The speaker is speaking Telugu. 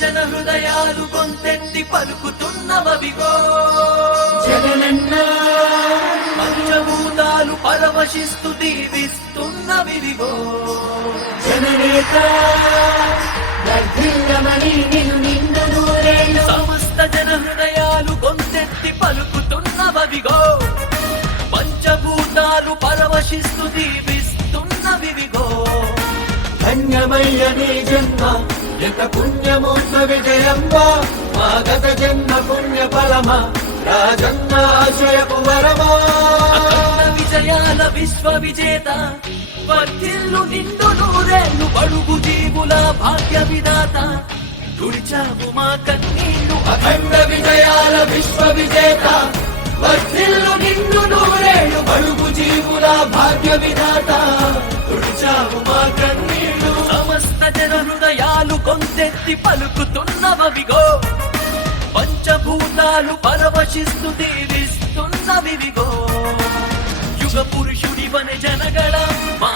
జన హృదయాలు గొంతెత్తి పలుకుతున్నవిగో జగనన్న పంచభూతాలు పరవశిస్తూ దీవిస్తున్నవిగో జననేత వర్ధిల్లమని నిన్ను నిండు నూరేళ్ళు సమస్త జన హృదయాలు గొంతెత్తి పలుకుతున్నవిగో పంచభూతాలు పరవశిస్తూ దీవిస్తున్నవిగో ధన్యమయ్య నీ జన్మ యత పుణ్యమూర్త విజయమ్మ మా గత జన్మ పుణ్య ఫలమ రాజన్న ఆశయపు వరమా అఖండ విజయాల విశ్వ విజేత వర్ధిల్లు నిండు నూరేళ్ళు బడుగు జీవుల భాగ్య విధాత తుడిచావు మా కన్నీళ్లు అఖండ విజయాల విశ్వ విజేత వర్ధిల్లు నిండు నూరేళ్ళు బడుగు జీవుల భాగ్య విధాత తుడిచావు మా కన్నీళ్లు సమస్త జన హృదయాలు గొంతెత్తి పలుకుతున్నవిగో పంచభూతాలు పరవశిస్తూ దీవిస్తున్నవిగో యుగ పురుషుడి వన జనగణ మా